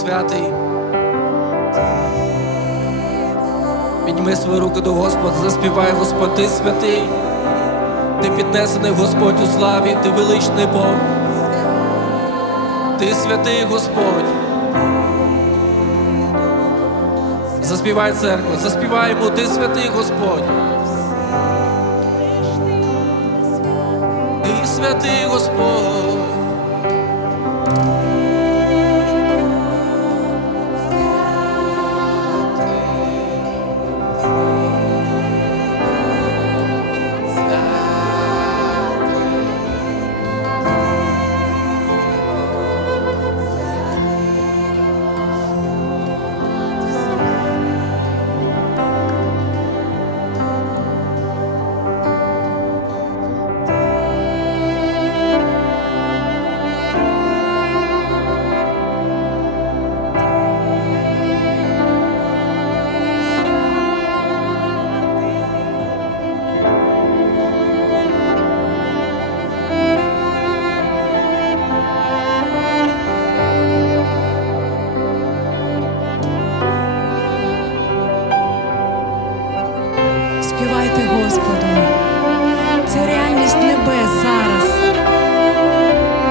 святий. Підніми свої руки до Господа, заспівай Господь, ти святий, ти піднесений Господь у славі, ти величний Бог. Ти святий Господь. Заспівай церкву, заспіваємо, ти святий Господь. Ти святий Господь.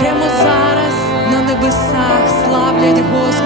прямо зараз на небесах славлять Господа.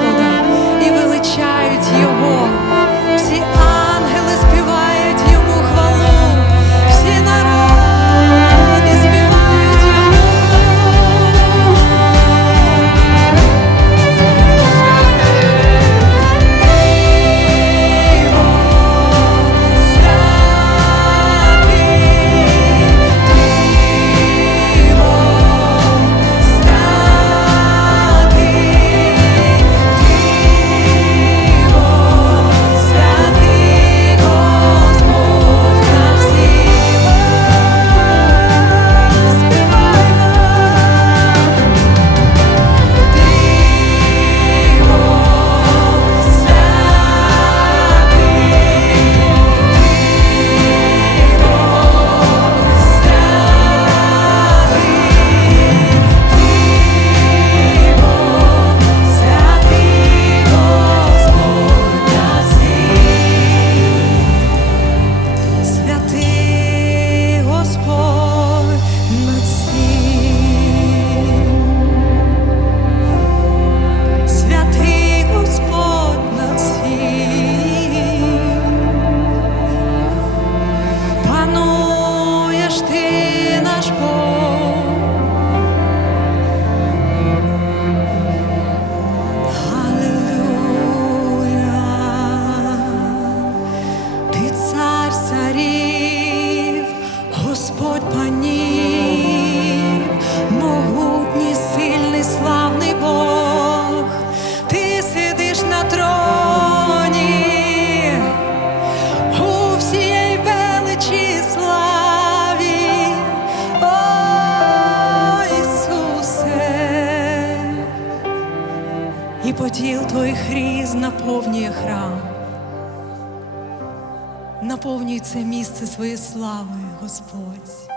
наповнює храм, наповнює це місце своєю славою, Господь.